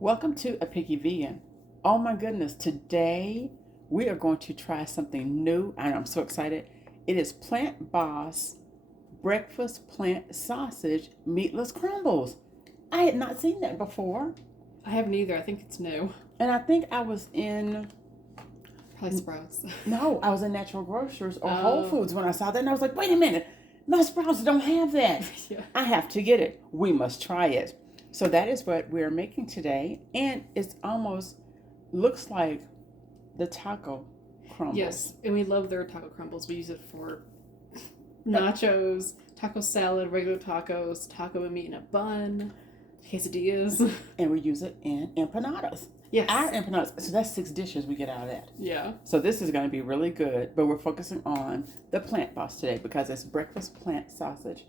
Welcome to A Picky Vegan. Oh my goodness, today we are going to try something new and I'm so excited. It is Plant Boss breakfast plant sausage meatless crumbles. I had not seen that before. I haven't either. I think it's new. And I think I was in, Probably Sprouts. no, I was in Natural Grocers or Whole Foods when I saw that and I was like, wait a minute, no, Sprouts don't have that. Yeah. I have to get it. We must try it. So that is what we're making today, and it's almost looks like the taco crumbles. Yes, and we love their taco crumbles. We use it for nachos, taco salad, regular tacos, taco and meat in a bun, quesadillas. And we use it in empanadas. Yes. Our empanadas. So that's 6 dishes we get out of that. Yeah. So this is going to be really good, but we're focusing on the Plant Boss today because it's breakfast plant sausage,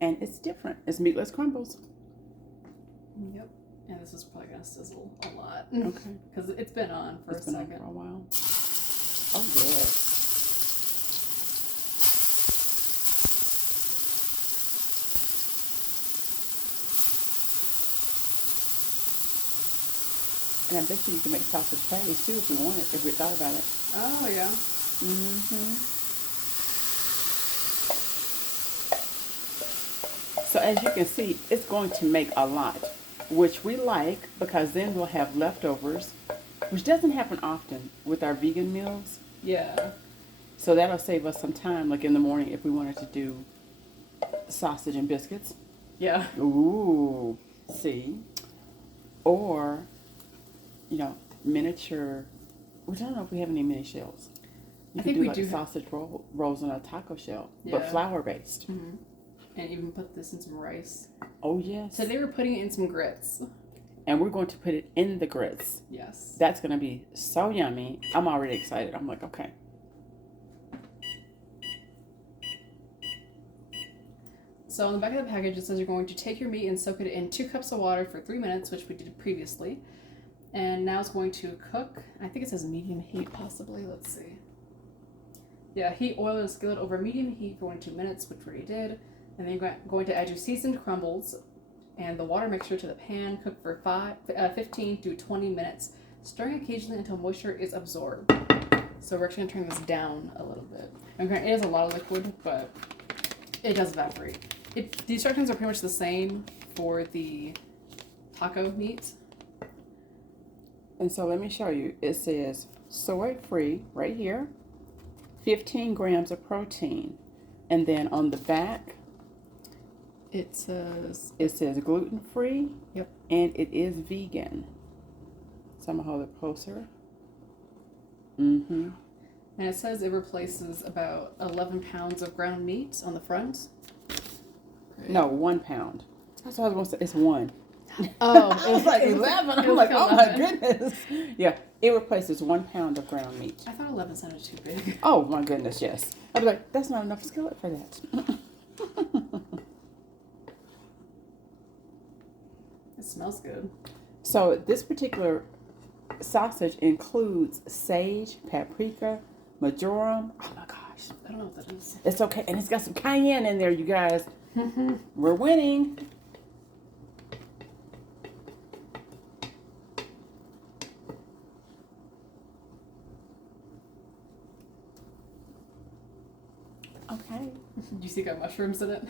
and it's different. It's meatless crumbles. Yep. And this is probably going to sizzle a lot. Okay. Because it's been on for It's a been second. on for a while. Oh, yeah. And I bet you can make sausage patties too if we wanted, if we thought about it. Oh, yeah. So as you can see, it's going to make a lot, which we like because then we'll have leftovers, which doesn't happen often with our vegan meals. Yeah. So that'll save us some time, like in the morning if we wanted to do sausage and biscuits. Yeah. Ooh, see? Or, miniature, we don't know if we have any mini shells. You I could think do we like do sausage rolls on a taco shell, but Yeah. flour based. Mm-hmm. And even put this in some rice. Oh, yes. So they were putting it in some grits. And we're going to put it in the grits. Yes. That's going to be so yummy. I'm already excited. I'm like, okay. So on the back of the package, it says you're going to take your meat and soak it in 2 cups of water for 3 minutes, which we did previously. And now it's going to cook. I think it says medium heat, possibly. Let's see. Yeah, heat oil in a skillet over medium heat for 1 to 2 minutes, which we already did. And then you're going to add your seasoned crumbles and the water mixture to the pan. Cook for 15 to 20 minutes, stirring occasionally until moisture is absorbed. So we're actually going to turn this down a little bit. And granted, it is a lot of liquid, but it does evaporate. The instructions are pretty much the same for the taco meat. And so let me show you. It says soy free right here, 15 grams of protein. And then on the back, It says gluten free. Yep. And it is vegan. So I'm going to hold it closer. Mm-hmm. And it says it replaces about 11 pounds of ground meat on the front. No, 1 pound. That's what I was going to say. It's 1. Oh, I was like 11. I'm like, oh my goodness. Yeah, it replaces 1 pound of ground meat. I thought 11 sounded too big. Oh my goodness, yes. I'd be like, that's not enough skillet for that. It smells good. So this particular sausage includes sage, paprika, marjoram. Oh my gosh. I don't know what that is. It's okay. And it's got some cayenne in there, you guys. We're winning. Okay. Do you see got mushrooms in it?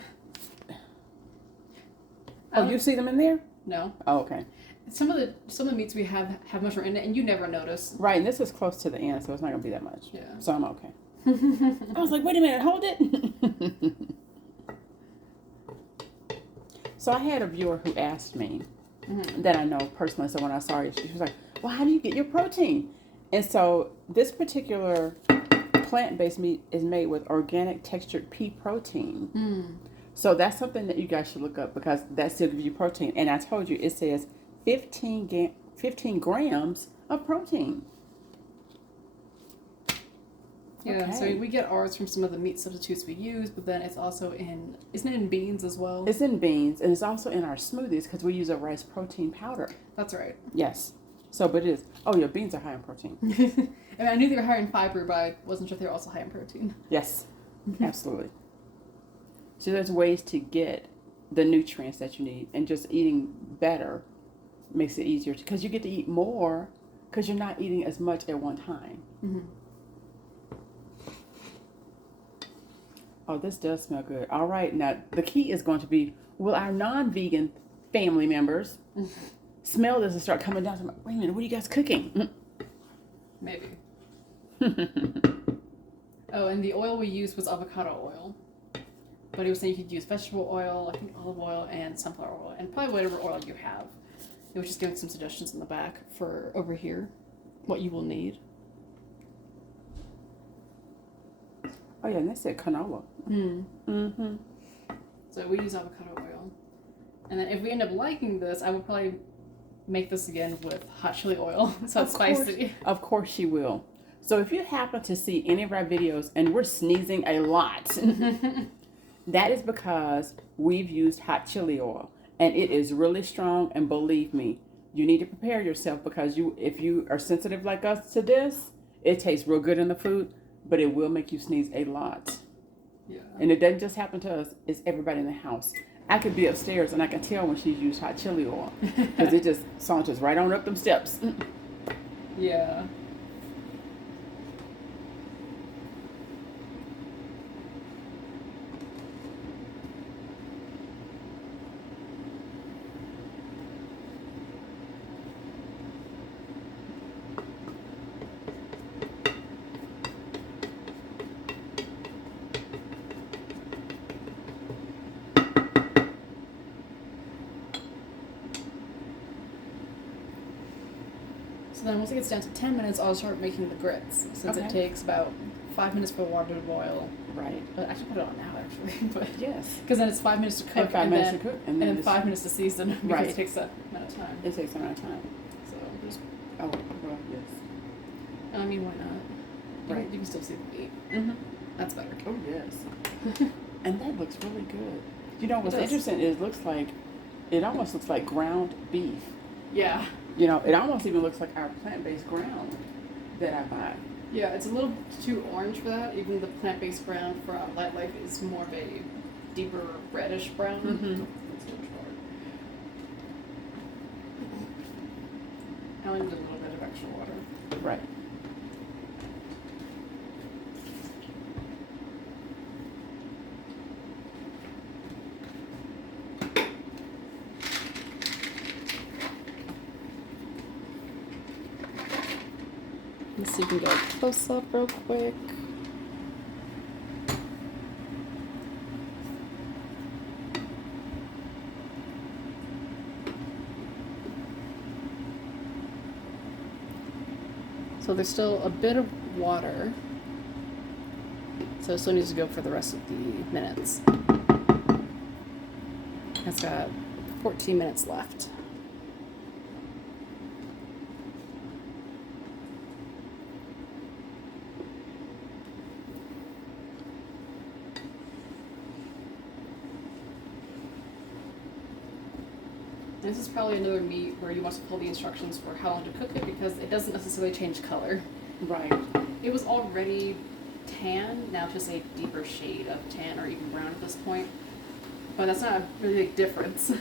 Oh, you see them in there? No. Oh, okay. Some of the meats we have mushroom in it, and you never notice. Right, and this is close to the end, so it's not going to be that much. Yeah. So I'm okay. I was like, wait a minute, hold it. So I had a viewer who asked me, that I know personally, so when I saw it, she was like, well, how do you get your protein? And so this particular plant-based meat is made with organic textured pea protein. So that's something that you guys should look up because that still gives you protein. And I told you, it says 15 grams of protein. Yeah, Okay. so we get ours from some of the meat substitutes we use, but then it's also isn't it in beans as well? It's in beans, and it's also in our smoothies because we use a rice protein powder. That's right. Yes. So, but it is. Oh, yeah, beans are high in protein. I mean, I knew they were high in fiber, but I wasn't sure if they were also high in protein. Yes, absolutely. So there's ways to get the nutrients that you need and just eating better makes it easier because you get to eat more because you're not eating as much at one time. Mm-hmm. Oh, this does smell good. All right, now the key is going to be, will our non-vegan family members smell this and start coming down? So wait a minute, what are you guys cooking? Maybe. Oh, and the oil we used was avocado oil. But he was saying you could use vegetable oil, I think olive oil, and sunflower oil, and probably whatever oil you have. It was just giving some suggestions in the back for over here, what you will need. Oh yeah, and they said canola. Mm-hmm. So we use avocado oil. And then if we end up liking this, I will probably make this again with hot chili oil, so it's spicy. Of course she will. So if you happen to see any of our videos and we're sneezing a lot, that is because we've used hot chili oil. And it is really strong, and believe me, you need to prepare yourself because if you are sensitive like us to this, it tastes real good in the food, but it will make you sneeze a lot. Yeah. And it doesn't just happen to us, it's everybody in the house. I could be upstairs and I can tell when she's used hot chili oil because it just saunters right on up them steps. Yeah. So then once it gets down to 10 minutes, I'll start making the grits, since Okay. it takes about 5 minutes for the water to boil. Right. But actually put it on now, actually. But Yes. because then it's 5 minutes to cook, And 5 minutes to cook, and then just- 5 minutes to season, because Right. it takes that amount of time. It takes a lot of time. So just, Oh, well, yes. I mean, why not? Right. You can still see the meat. Mm-hmm. That's better. Oh, yes. And that looks really good. You know, what's It does. interesting is it almost looks like ground beef. Yeah. You know, it almost even looks like our plant-based ground that I buy. Yeah, it's a little too orange for that. Even the plant-based brown from Light Life is more of a deeper reddish brown. Mm-hmm. It's too much water. I only need a little bit of extra water. Right. Let's see if we can get a close up real quick. So there's still a bit of water. So it still needs to go for the rest of the minutes. It's got 14 minutes left. This is probably another meat where you want to follow the instructions for how long to cook it, because it doesn't necessarily change color. Right. It was already tan, now it's just a deeper shade of tan or even brown at this point. But that's not a really big difference.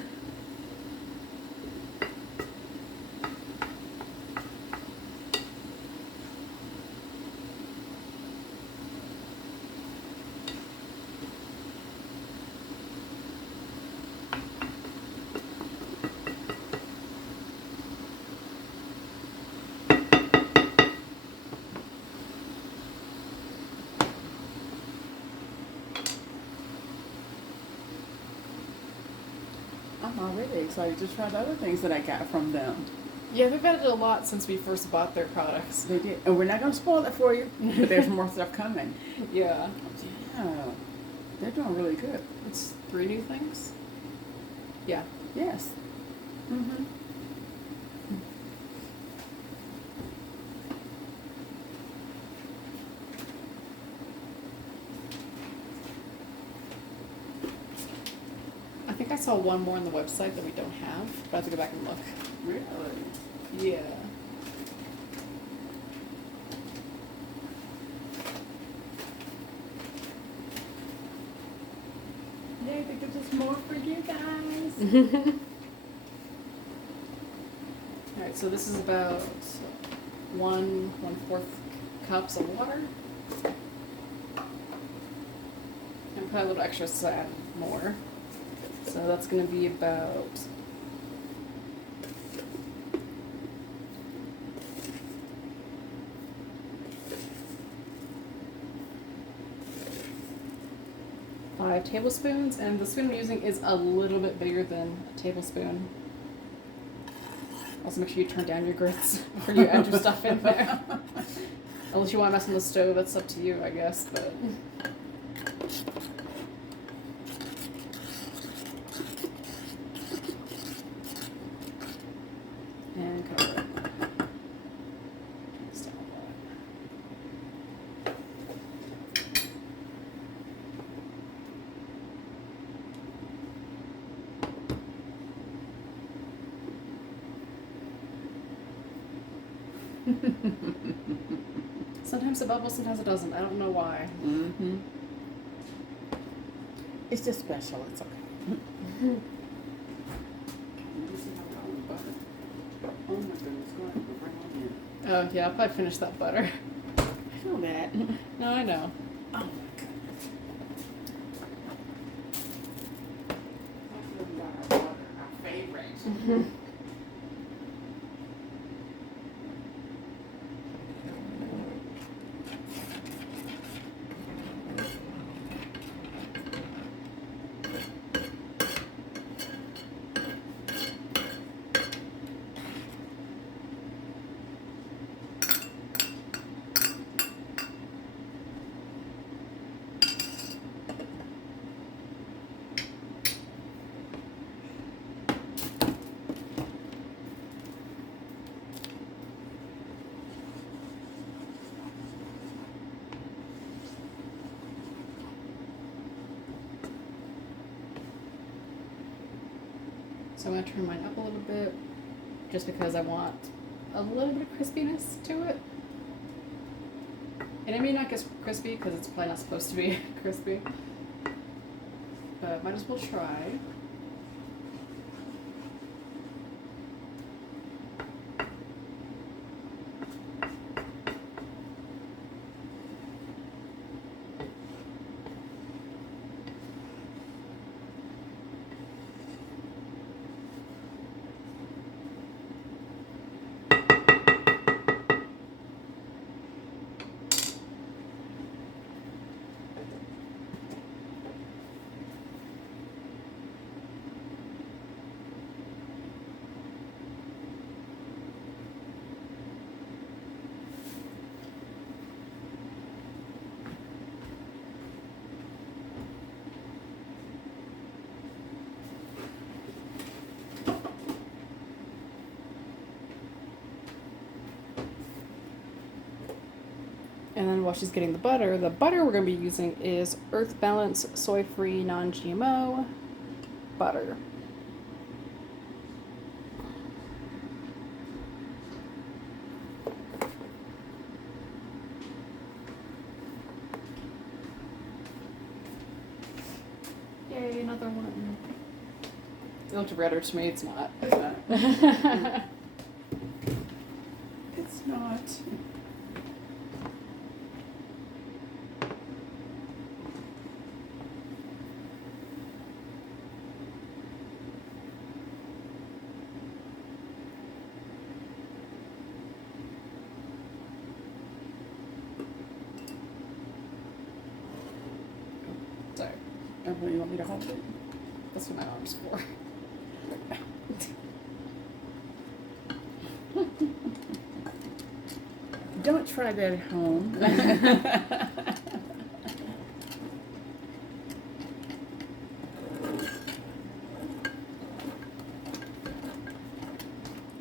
I'm already excited to try the other things that I got from them. Yeah, they've added a lot since we first bought their products. They did. And we're not going to spoil it for you, but there's more stuff coming. Yeah. Yeah. They're doing really good. It's 3 new things? Yeah. Yes. Mm-hmm. I think I saw one more on the website that we don't have, but I have to go back and look. Really? Yeah. Yay, they give us more for you guys. Alright, so this is about 1/4 cups of water. And put a little extra so I add more. So that's going to be about 5 tablespoons, and the spoon I'm using is a little bit bigger than a tablespoon. Also, make sure you turn down your grits before you add your stuff in there. Unless you want to mess on the stove, that's up to you, I guess. But and cover it. Just down that. Sometimes it bubbles, sometimes it doesn't. I don't know why. Mm-hmm. It's just special. It's okay. Oh my goodness, go ahead and bring on in. Oh yeah, I'll probably finish that butter. I know that. No, I know. Oh my goodness. Talking about our butter, our favorite. Mm-hmm. So I'm going to turn mine up a little bit just because I want a little bit of crispiness to it. And it may not get crispy because it's probably not supposed to be crispy. But might as well try. And then while she's getting the butter we're going to be using is Earth Balance soy-free non-GMO butter. Yay, another one. It looked redder to me, it's not. It's not. It's not. Sorry. Oh, you want me to hold it? That's what my arm's for. Don't try that at home. I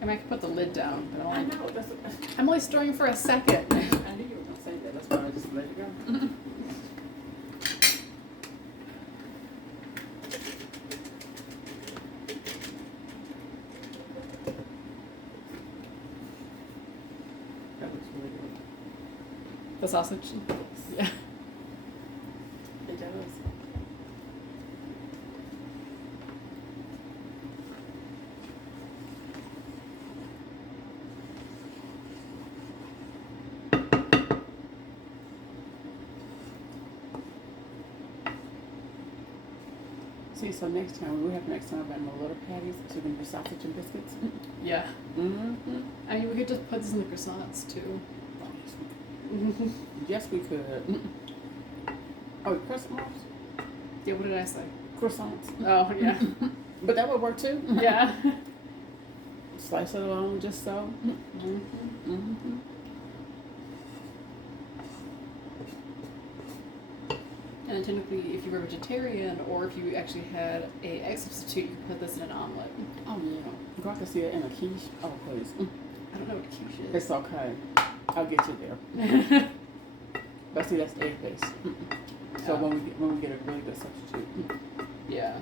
mean, I could put the lid down, but I know. That's I'm only stirring for a second. I knew you were going to say that. That's why I just let it go. That looks really good. The sausage? Yeah. It does. See, so next time, when we have next time, about more little patties, so we can do sausage and biscuits. Yeah. Mm-hmm. I mean, we could just put this in the croissants too. Yes, we could. Oh, croissants? Yeah, what did I say? Croissants. Oh, yeah. But that would work too. Yeah. Slice it along just so. Mm-hmm. Mm-hmm. And then technically, if you were vegetarian or if you actually had a egg substitute, you could put this in an omelet. Oh, yeah. Go, I can see it in a quiche. Oh, please. I don't know what quiche is. It's okay. I'll get you there. But see, that's egg based. So Yeah. when we get a really good substitute. Yeah.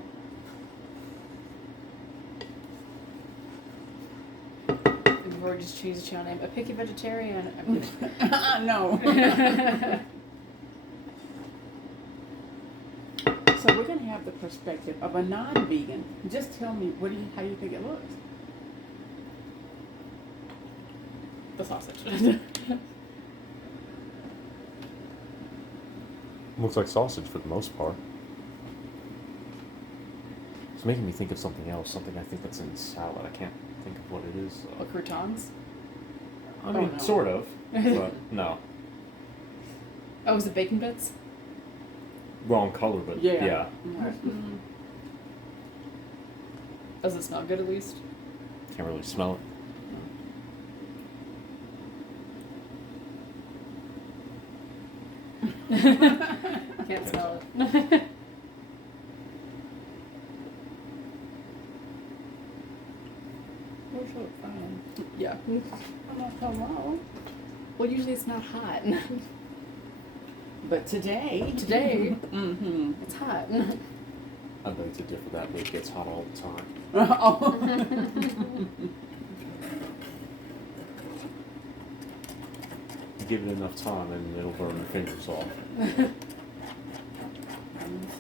And we've already just changed the channel name. A picky vegetarian. No. So we're gonna have the perspective of a non-vegan. Just tell me, how do you think it looks? The sausage. Looks like sausage for the most part. It's making me think of something else. Something I think that's in salad. I can't think of what it is. What, croutons? I mean, no. sort of, but no. Oh, was it bacon bits? Wrong color, but yeah. Mm-hmm. Does it smell good at least? Can't really smell it. Can't smell it. Which look fine. Yeah. I'm not so wrong. Well, usually it's not hot. But today. Mm-hmm. It's hot. I'd like to differ that, but it gets hot all the time. You give it enough time and it'll burn your fingers off. Let's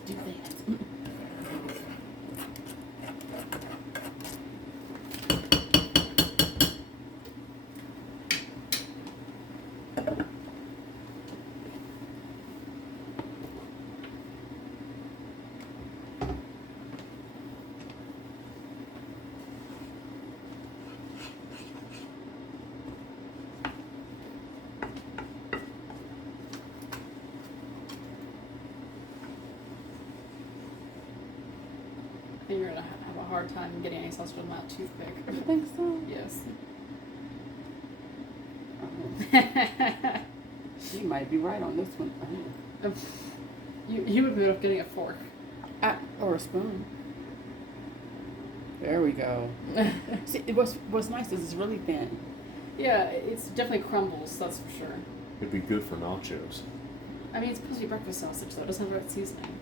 do that. I think you're gonna have a hard time getting any sausage on that toothpick. You think so? Yes. You might be right on this one. You would be better off getting a fork. Or a spoon. There we go. See, what's nice is it's really thin. Yeah, it's definitely crumbles, that's for sure. It'd be good for nachos. I mean, it's supposed to be breakfast sausage, though. It doesn't have the right seasoning.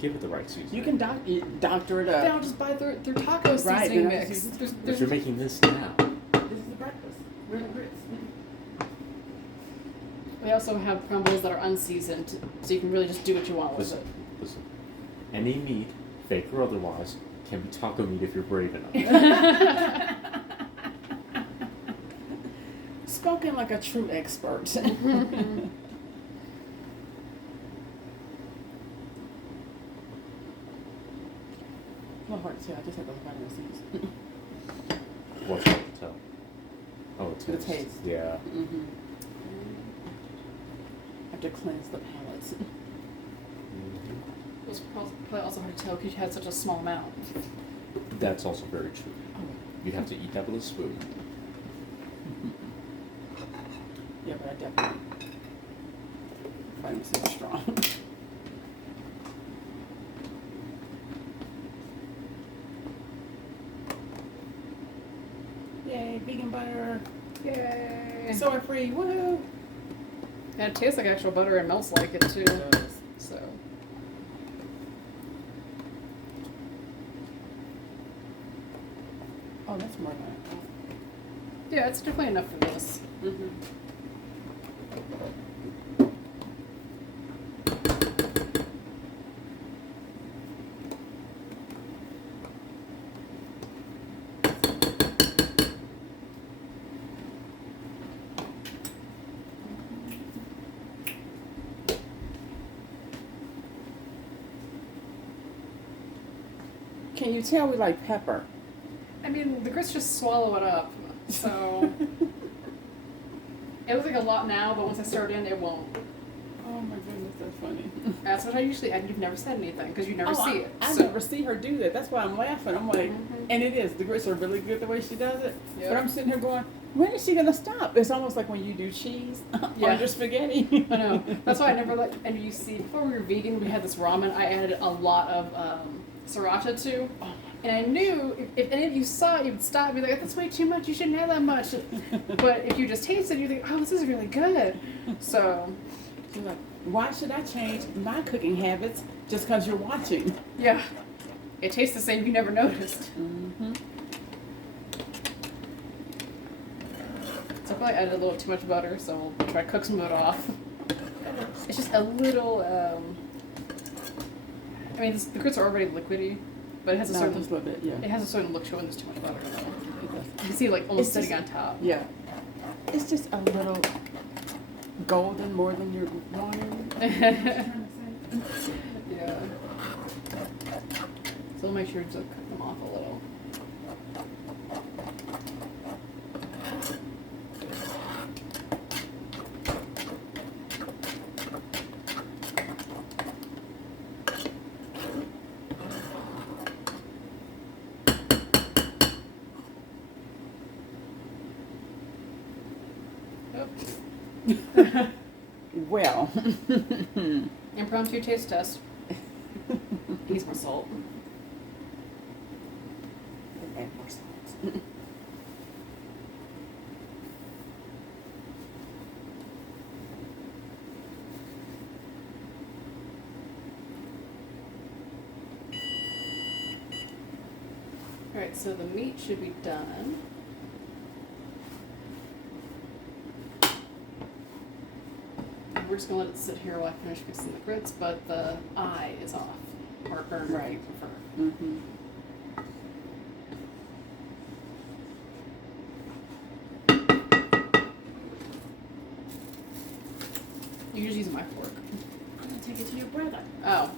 Give it the right seasoning. You can doctor it Then up. I'll just buy their taco Right, seasoning then I'll mix. just There's, But you're making this now. This is the breakfast. We're the grits. we also have crumbles that are unseasoned, so you can really just do what you want with it. Listen. Any meat, fake or otherwise, can be taco meat if you're brave enough. Spoken like a true expert. Well, hard to tell. I just had those vitamin C's. What's hard to tell? Oh, the The taste. taste. Yeah. Mm-hmm. Have to cleanse the palates. Mhm. It was probably also hard to tell because you had such a small amount. That's also very true. Oh, You'd have to eat that with a spoon. yeah, but I definitely. Vitamin C is strong. Yay, vegan butter. Yay! Soy free, woohoo! And it tastes like actual butter and melts like it too. So. Oh, that's more than Yeah, it's definitely enough for this. Mm-hmm. Can you tell we like pepper? I mean, the grits just swallow it up. So it looks like a lot now, but once I start in, it won't. Oh my goodness, that's funny. That's what I usually. You've never said anything because you never see it. I so. never see her do that. That's why I'm laughing. I'm like, and it is. The grits are really good the way she does it. Yep. But I'm sitting here going, when is she gonna stop? It's almost like when you do cheese on your spaghetti. I know. That's why I never let. And you see, before we were vegan, we had this ramen. I added a lot of sriracha to. And I knew if any of you saw it, you'd stop and be like, that's way too much, you shouldn't have that much. But if you just taste it, you think, oh, this is really good. So. You're like, why should I change my cooking habits just because you're watching? Yeah. It tastes the same, you never noticed. Mm-hmm. So I probably added a little too much butter, so we'll try to cook some of it off. It's just a little, I mean, the grits are already liquidy. But it has a certain just a little bit, yeah. It has a certain look to it when there's too much butter in it. It You can see like almost It's sitting on top. Yeah. It's just a little golden more than you're wanting. Yeah. So we'll make sure to cut them off a little. Well. Impromptu taste test. Needs more salt. Add more salt. Alright, so the meat should be done. We're just gonna let it sit here while I finish fixing the grits, but the eye is off. Or burned, if you prefer. Mm-hmm. You just use my fork. I'm gonna take it to your brother. Oh.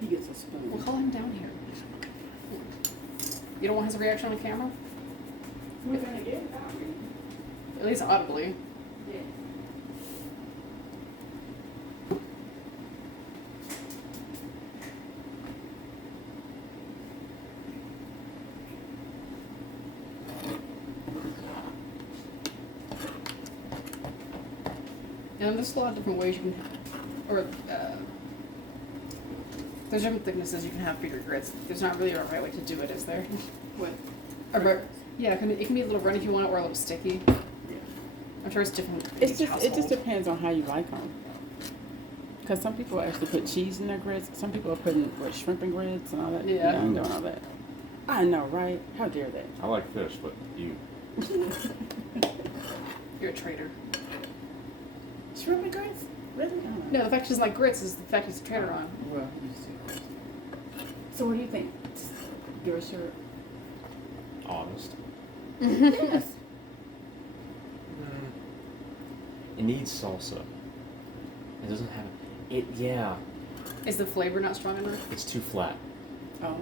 He gets a spoon. We'll call him down here. You don't want his reaction on camera? We're gonna get it, At least audibly. yeah. And there's a lot of different ways you can, there's different thicknesses you can have for your grits. There's not really a right way to do it, is there? What? Yeah, it can be a little runny if you want it, or a little sticky. Yeah. I'm sure it's different. in It each just household. depends on how you like them. Because some people actually put cheese in their grits. Some people are putting shrimp and grits and all that. Yeah. I'm doing all that. I know, right? How dare they? I like fish, but you. You're a traitor. Shrimp and grits? Really? No, the fact she doesn't like grits is the fact he's a traitor on. Well, you see. So what do you think? Give us your Honest. yes. It needs salsa. It doesn't have it. Yeah, Is the flavor not strong enough? it's too flat. Oh.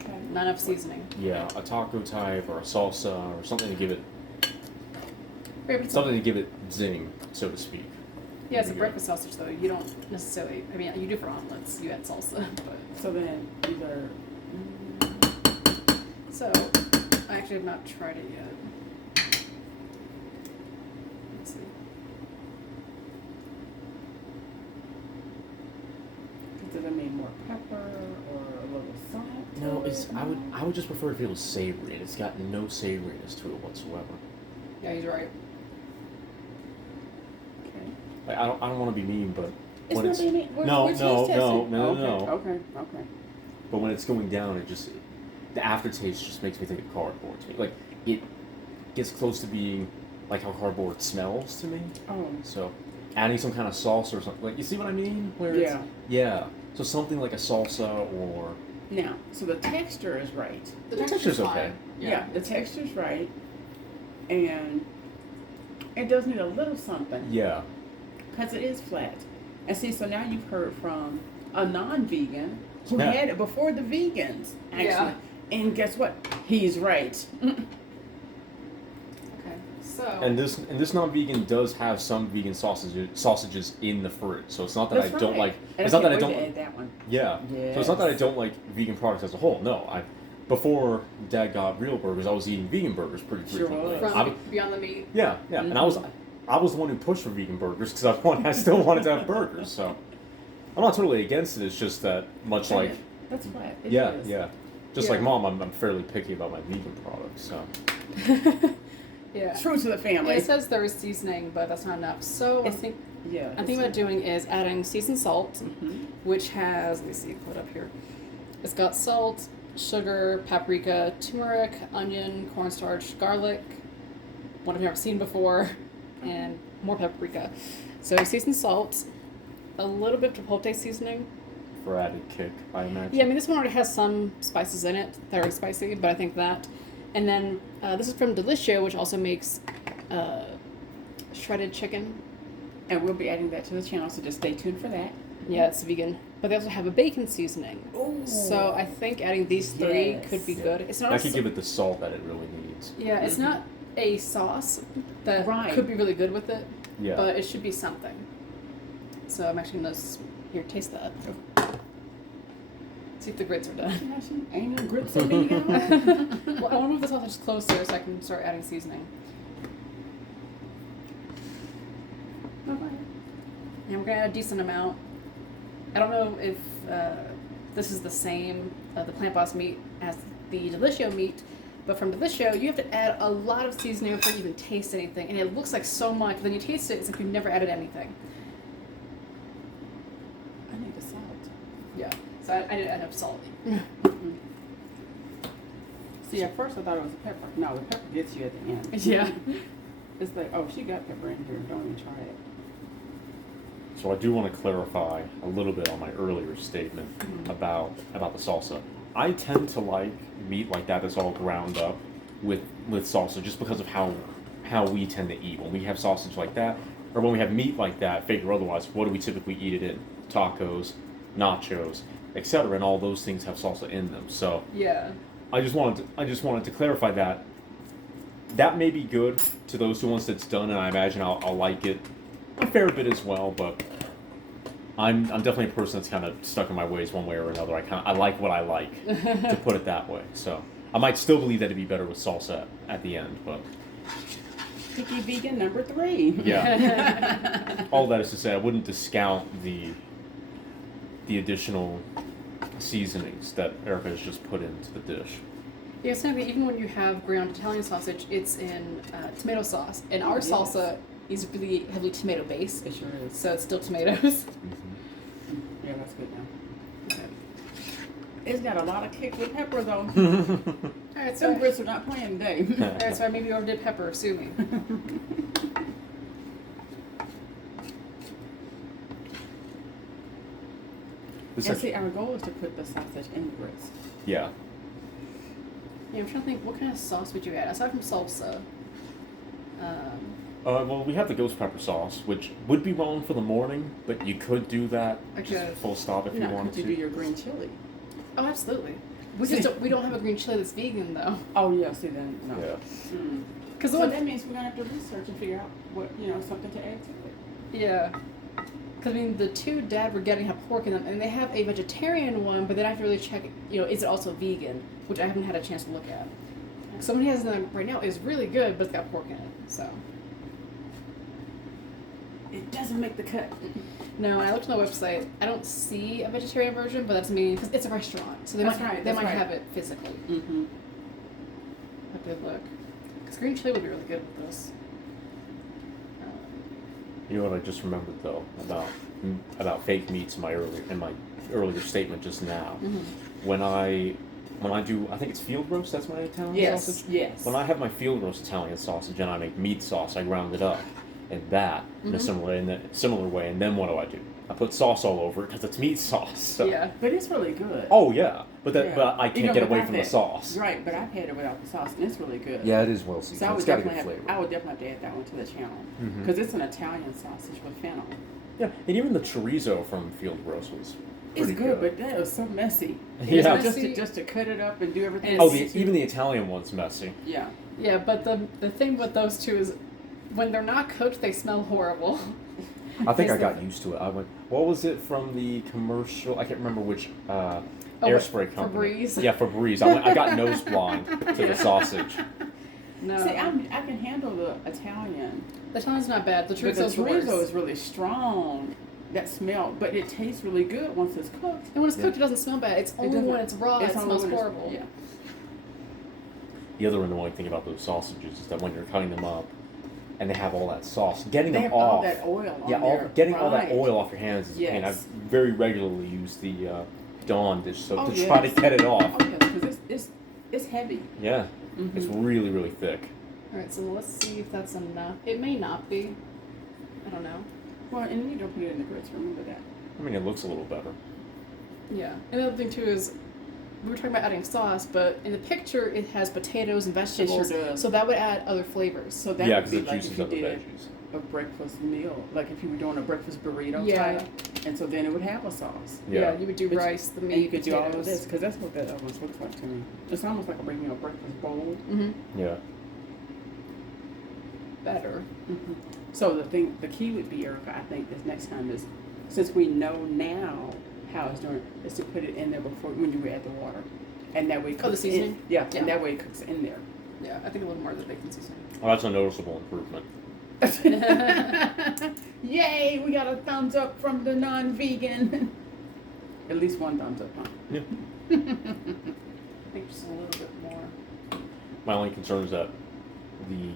Okay. Not enough seasoning. Yeah, a taco type or a salsa or something to give it Right, but it's something to give it zing, so to speak. yeah, it's a Would be good. breakfast sausage though. You don't necessarily. I mean, you do for omelets. You add salsa, but So then either. so I actually have not tried it yet. Let's see. Does it mean more pepper or a little salt? No, I would just prefer if it was savory, and it's got no savoriness to it whatsoever. Yeah, he's right. Okay. Like I don't want to be mean, but It's when not being mean. no, We're taste no, testing. no. Okay. But when it's going down, it just the aftertaste just makes me think of cardboard to me. Like it gets close to being like how cardboard smells to me. Oh. So adding some kind of salsa or something, like you see what I mean? Where Yeah. It's, yeah. So something like a salsa or Now, so the texture is right. The texture's fine. okay. Yeah, the texture's right. And it does need a little something. yeah. Because it is flat. And see, so now you've heard from a non-vegan who Yeah. had it before the vegans, actually. Yeah. And guess what? He's right. Okay, so. And this non-vegan does have some vegan sausages in the fridge, so it's not that That's I don't right. like. And It's not that I can't wait don't. to add that one. Yeah. So it's not that I Yes. don't like vegan products as a whole. No, before Dad got real burgers, I was eating vegan burgers pretty Sure frequently. was. From Beyond the Meat. Yeah, and I was the one who pushed for vegan burgers because I still wanted to have burgers. So I'm not totally against it. It's just that much like That's flat. It yeah, is. yeah. Just Yeah. like Mom, I'm fairly picky about my vegan products. So Yeah. True to the family. It says there is seasoning, but that's not enough. So It's- yeah. I'm thinking about doing is adding seasoned salt, Mhm. which has, let me see, put it up here. It's got salt, sugar, paprika, turmeric, onion, cornstarch, garlic, one I've never seen before, and more paprika. So seasoned salt, a little bit of chipotle seasoning. for added kick, I imagine. Yeah, I mean, this one already has some spices in it that are spicy, but I think that. And then this is from Delicio, which also makes shredded chicken. And we'll be adding that to the channel, so just stay tuned for that. Yeah, it's vegan. But they also have a bacon seasoning. Ooh. So I think adding these three Yes. could be good. It's not. I a could s- give it the salt that it really needs. Yeah, it's not a sauce that Right. could be really good with it, Yeah. but it should be something. So I'm actually gonna here taste that. See if the grits are done. Ain't no grits in me. Well, I want to move the sausage closer so I can start adding seasoning. And we're gonna add a decent amount. I don't know if this is the same, the Plant Boss meat as the Delicio meat, but from Delicio, you have to add a lot of seasoning before you even taste anything, and it looks like so much, but then you taste it, it's like you've never added anything. I need the salt. Yeah, so I didn't add enough salt. See, at first I thought it was a pepper. No, the pepper gets you at the end. Yeah. It's like, oh, she got pepper in here. Don't even try it. So I do want to clarify a little bit on my earlier statement about the salsa. I tend to like meat like that that's all ground up with salsa just because of how we tend to eat. When we have sausage like that, or when we have meat like that, fake or otherwise, what do we typically eat it in? Tacos, nachos, etc. And all those things have salsa in them. So Yeah. I just wanted to clarify that. That may be good to those who once it's done, and I imagine I'll like it a fair bit as well. But I'm definitely a person that's kind of stuck in my ways one way or another. I like what I like, to put it that way. So I might still believe that it'd be better with salsa at the end, but Picky vegan number 3. yeah. All that is to say, I wouldn't discount the additional seasonings that Erica has just put into the dish. Yeah, it's something even when you have ground Italian sausage, it's in tomato sauce, and our Yes. salsa is really heavily tomato based, It sure is. so it's still tomatoes. Yeah, that's good now. Okay. It's got a lot of kick with pepper though. All right, Some so grits are not playing today. I maybe overdid pepper. Sue me. This And actually- see, our goal is to put the sausage in the grits. yeah. Yeah, I'm trying to think. What kind of sauce would you add aside from salsa? Well, we have the ghost pepper sauce, which would be wrong for the morning, but you could do that just Okay. full stop if you Now, wanted could to. you do your green chili? Oh, absolutely. We don't have a green chili that's vegan though. Oh yeah, see then no. Yeah. Because So that means we're gonna have to research and figure out what something to add to it. yeah. Because I mean, the two Dad were getting have pork in them, and they have a vegetarian one, but then I have to really check. Is it also vegan? Which I haven't had a chance to look at. Someone has them right now is really good, but it's got pork in it. So It doesn't make the cut. no, I looked on the website. I don't see a vegetarian version, but that's me because it's a restaurant, so they That's might right, they that's might right. have it physically. Mm-hmm. Have to look. Because green chili would be really good with this. You know what I just remembered though about fake meats in my earlier statement just now. When I do, I think it's field roast. That's my Italian Yes. sausage. Yes. When I have my field roast Italian sausage and I make meat sauce, I ground it up in that in a similar way. And then what do? I put sauce all over it because it's meat sauce. So. Yeah. But it's really good. Oh yeah, but Yeah. but I can't Even get away without from the that. sauce. Right, but I've had it without the sauce, and it's really good. Yeah, it is well So seasoned. I It's would got a definitely good have. flavor. I would definitely have to add that one to the channel Mhm. because it's an Italian sausage with fennel. Yeah, and even the chorizo from field roast was pretty good, but that was so messy. Yeah. Just to cut it up and do everything. And Oh, even the Italian one's messy. Yeah. Yeah, but the thing with those two is when they're not cooked, they smell horrible. I think Yes, I got used to it. I went, what was it from the commercial? I can't remember which airspray company. Febreze. Yeah, Febreze. I got nose blind to the sausage. No. See, I can handle the Italian. The Italian's not bad. The But the chorizo's the worst. chorizo is really strong. That smell, but it tastes really good once it's cooked. And when it's cooked, it doesn't smell bad. It's only when it's raw it only smells when it's- horrible. Yeah. The other annoying thing about those sausages is that when you're cutting them up and they have all that sauce, getting They them have all off. that oil on Yeah, there. getting all that Right. oil off your hands is a pain. I Yes. very regularly use the Dawn dish soap Oh, to try to yes. get it off. Oh yes, because it's heavy. Yeah, Mhm. it's really, really thick. Alright, so let's see if that's enough. It may not be. I don't know. Well, and you don't put it in the grits. Remember that. I mean, it looks a little better. Yeah. And the other thing too is we were talking about adding sauce, but in the picture it has potatoes and vegetables. It sure does. So that would add other flavors. So that Yeah, would because be it like juices if you up the did veggies. a breakfast meal, like if you were doing a breakfast burrito Yeah. type, and so then it would have a sauce. Yeah. You would do But you- rice, the meat, And you could do all of potatoes. this because that's what that almost looks like to me. It's almost like a regular breakfast bowl. Mm-hmm. Yeah. Better. Mm-hmm. So the key would be, Erica, I think this next time is, since we know now how it's doing, is to put it in there before when you add the water, and that way it Oh, the cooks seasoning? in. Yeah, Yeah. and that way it cooks in there. Yeah, I think a little more than bacon seasoning. Well, that's a noticeable improvement. Yay! We got a thumbs up from the non-vegan. At least one thumbs up, huh? Yeah. I think just a little bit more. My only concern is that the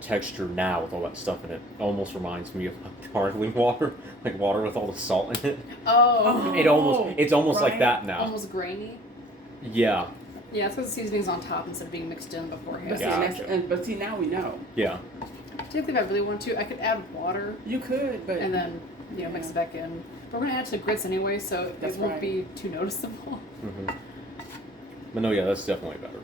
texture now with all that stuff in it almost reminds me of sparkling water, like water with all the salt in it. Oh. It's almost like right. that now. Almost grainy. Yeah, Yeah, it's because the seasoning's on top instead of being mixed in beforehand. But see, Gotcha. but see, now we know. yeah. Typically, if I really want to, I could add water You could, but and then mix it back in. But we're gonna add to the grits anyway, so That's it won't right. be too noticeable. hmm But no, yeah, that's definitely better.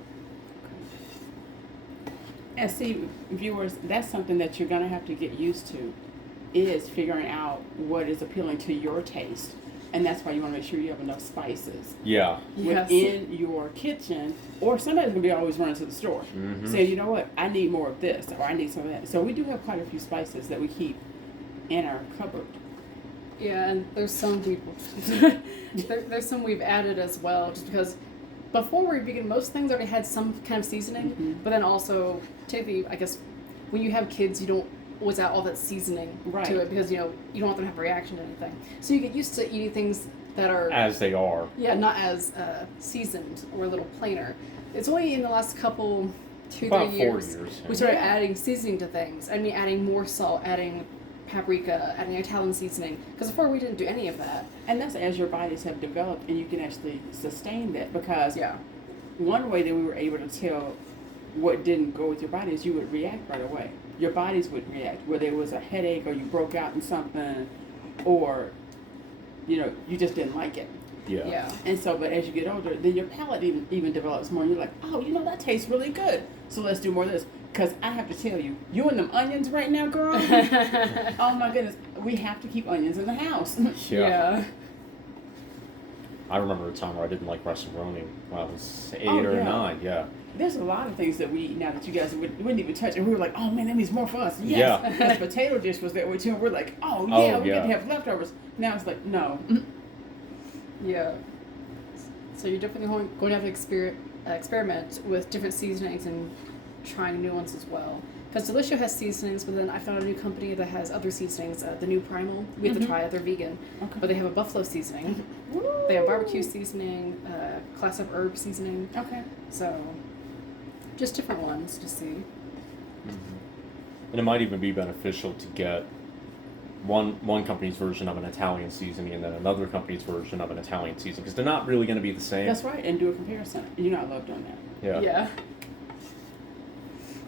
And see, viewers, that's something that you're gonna have to get used to, is figuring out what is appealing to your taste, and that's why you want to make sure you have enough spices Yeah. Yes. within your kitchen, or somebody's gonna be always running to the store, Mhm. saying, you know what, I need more of this, or I need some of that. So we do have quite a few spices that we keep in our cupboard. Yeah, and there's some there's some we've added as well, just because before we were vegan, most things already had some kind of seasoning, Mhm. but then also typically, I guess, when you have kids, you don't always add all that seasoning Right. to it because you don't want them to have a reaction to anything. So you get used to eating things that are As they are. not as seasoned or a little plainer. It's only in the last couple, 2-3 About 4 years, years. we started Yeah. adding seasoning to things. I mean, adding more salt, adding paprika, adding Italian seasoning. Because before we didn't do any of that. And that's as your bodies have developed, and you can actually sustain that, because Yeah. one way that we were able to tell what didn't go with your body is you would react right away. Your bodies would react, whether it was a headache or you broke out in something, or you just didn't like it. Yeah. Yeah. And so, but as you get older, then your palate even develops more. And you're like, oh, that tastes really good. So let's do more of this. Because I have to tell you, you and them onions right now, girl. Oh my goodness, we have to keep onions in the house. Yeah. I remember a time where I didn't like rice-a-roni when I was 8 Oh, or yeah. 9. Yeah. There's a lot of things that we eat now that you guys wouldn't even touch, and we were like, oh man, that means more for us. Yes. Yeah. The potato dish was that way too, and we're like, oh yeah, Oh, we yeah. get to have leftovers. Now it's like, no. Yeah. So you're definitely going to have to experiment with different seasonings and trying new ones as well. Because Delicio has seasonings, but then I found a new company that has other seasonings. The new Primal, we have to try it. They're vegan, Okay. but they have a buffalo seasoning. They have barbecue seasoning, class of herb seasoning. Okay. So, just different ones to see. And it might even be beneficial to get one company's version of an Italian seasoning and then another company's version of an Italian seasoning, because they're not really going to be the same. That's right, and do a comparison. You know I love doing that. Yeah. Yeah.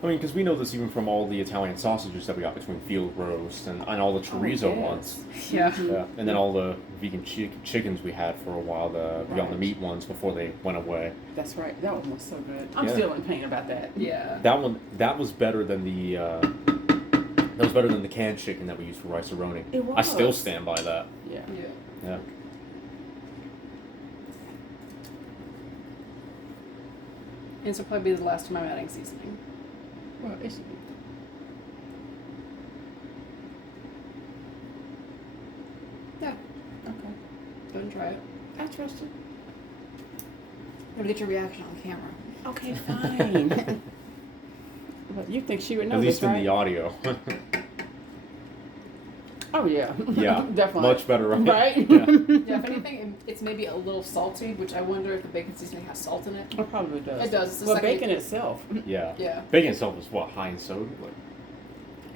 I mean, because we know this even from all the Italian sausages that we got between field roast and all the chorizo yes. ones. Yeah. Mhm. Yeah. And then all the vegan chickens we had for a while, the Beyond the Right. Meat ones before they went away. That's right. That one was so good. I'm Yeah. still in pain about that. Yeah. That was better than the That was better than the canned chicken that we used for rice-a-roni. It was. I still stand by that. Yeah. Yeah. Yeah. And this will probably be the last time I'm adding seasoning. Well, it should be. Yeah. Okay. Go ahead and try it. I trust you. Gotta get your reaction on camera. Okay, fine. Well, you think she would know At least this, right? in the audio. Oh, yeah. Yeah. Definitely. Much better, right? Right? Yeah. Yeah, if anything, it's maybe a little salty, which I wonder if the bacon seasoning has salt in it. It probably does. It does. It's the Well, second- bacon itself. Yeah. Yeah. Bacon itself is what, high in sodium? Like,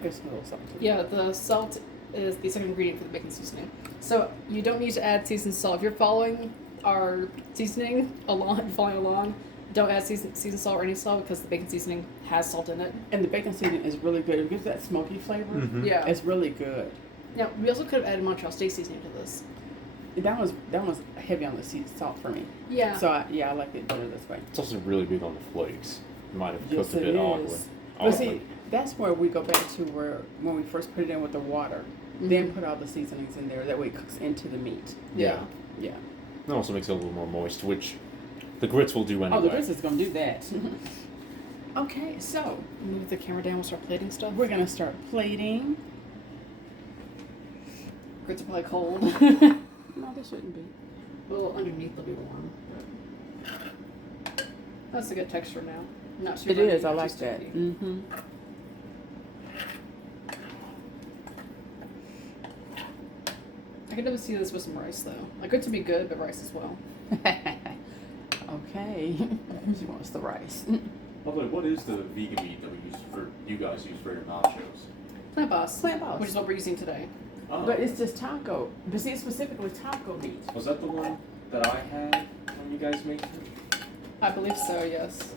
It's a little something. Yeah, the salt is the second ingredient for the bacon seasoning. So you don't need to add seasoned salt. If you're following our seasoning following along, don't add seasoned salt or any salt because the bacon seasoning has salt in it. And the bacon seasoning is really good. It gives that smoky flavor. Mhm. Yeah. It's really good. Now we also could have added Montreal steak seasoning to this. That was heavy on the salt for me. Yeah. So I liked it better this way. it's also really big on the flakes. You might have Yes, cooked a bit it oddly. is. But see, that's where we go back to where when we first put it in with the water, then put all the seasonings in there. That way it cooks into the meat. Yeah. Yeah. It also makes it a little more moist, which the grits will do anyway. Oh, the grits is gonna do that. Okay, so Move the camera down. We'll start plating stuff. we're gonna start plating. Grits are probably cold. No, they shouldn't be. Well, underneath they'll be warm. That's a good texture now. Not too It runny, is. I not too like that. sticky. Mm-hmm. I could never see this with some rice though. Like grits would be good, but rice as well. Okay. She wants the rice. By the way, what is the vegan meat that you guys use for your nachos? Plant boss. Plant boss. Which is what we're using today. Oh. But it's just taco. But see, it's specifically taco meat. Was that the one that I had when you guys made it? I believe so, yes.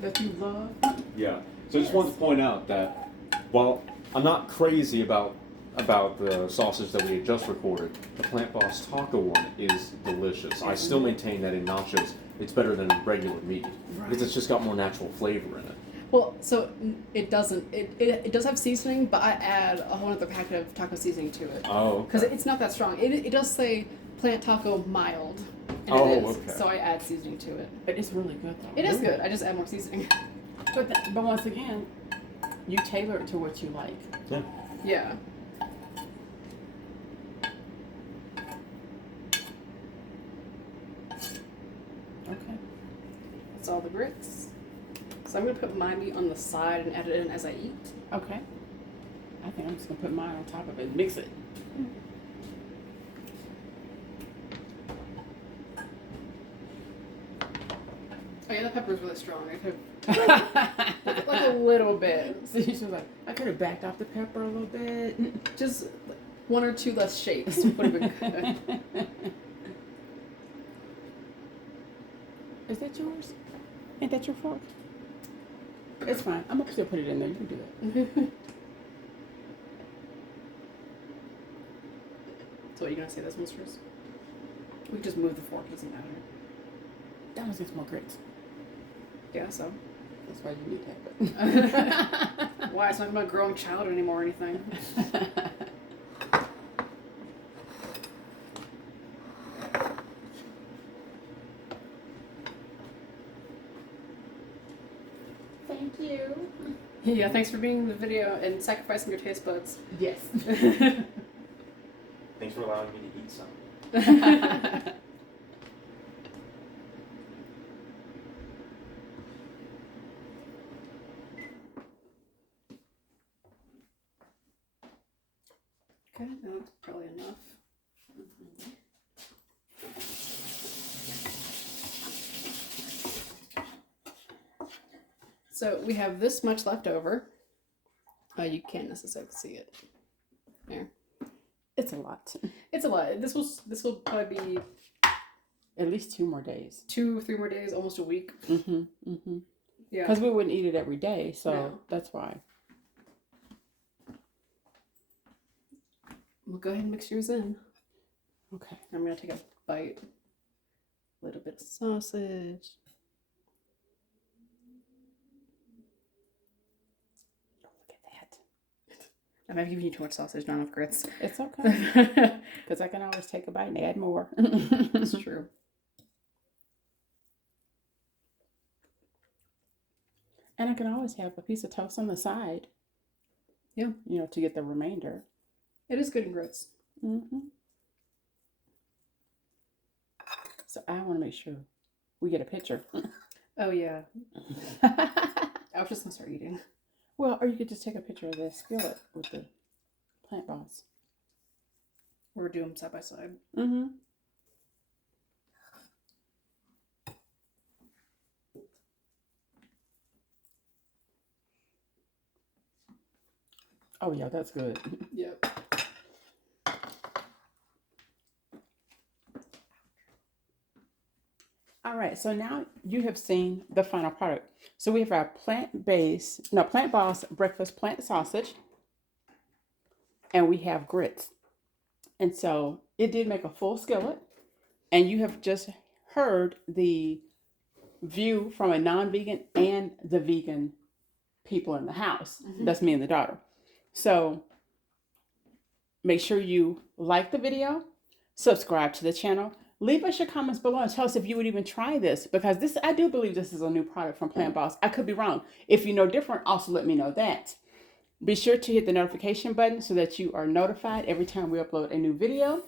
That you love. Yeah. So I just wanted to point out that while I'm not crazy about the sausage that we had just recorded, the Plant Boss taco one is delicious. I still maintain that in nachos, it's better than regular meat because it's just got more natural flavor in it. Well, so it doesn't. It does have seasoning, but I add a whole other packet of taco seasoning to it. Oh, Because okay. it's not that strong. It does say plant taco mild. And Oh, it is. okay. So I add seasoning to it. But it's really good though. It is good. I just add more seasoning. But once again, you tailor it to what you like. Yeah. Yeah. Okay. That's all the grits. So I'm gonna put my meat on the side and add it in as I eat. Okay. I think I'm just gonna put mine on top of it. Mix it. Oh yeah, the pepper's really strong. I could like a little bit. See, she was like, I could have backed off the pepper a little bit. Just one or two less shakes would have been good. Is that yours? Ain't that your fork? It's fine. I'm gonna still put it in there. You can do that. So are you gonna say this one's first? We can just move the fork, doesn't matter. That was just more grits. Yeah, so. That's why you need that. Why? It's not about growing child anymore or anything. Thank you. Yeah, thanks for being in the video and sacrificing your taste buds. Yes. Thanks for allowing me to eat some. Okay, that's probably enough. So we have this much left over. You can't necessarily see it. There. It's a lot. It's a lot. This will probably be At least 2 more days. 2-3 more days, almost a week. Mm-hmm. Mm-hmm. Yeah. Because we wouldn't eat it every day, so No. that's why. We'll go ahead and mix yours in. Okay. I'm gonna take a bite. A little bit of sausage. Look at that. I might have given you too much sausage, not enough grits. It's okay. Because I can always take a bite and add more. It's true. And I can always have a piece of toast on the side. Yeah. You know, to get the remainder. It is good in grits. Mm-hmm. So I want to make sure we get a picture. Oh, yeah. I was just going to start eating. Well, or you could just take a picture of this skillet with the plant balls. Or do them side by side. Mm-hmm. Oh, yeah, that's good. Yep. All right, so now you have seen the final product. So we have our plant balls breakfast plant sausage, and we have grits. And so it did make a full skillet, and you have just heard the view from a non-vegan and the vegan people in the house. Mhm. That's me and the daughter. So make sure you like the video, subscribe to the channel, leave us your comments below and tell us if you would even try this, because this, I do believe this is a new product from Plant Boss. I could be wrong. If you know different, also let me know that. Be sure to hit the notification button so that you are notified every time we upload a new video.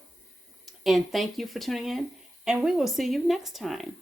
And thank you for tuning in, and we will see you next time.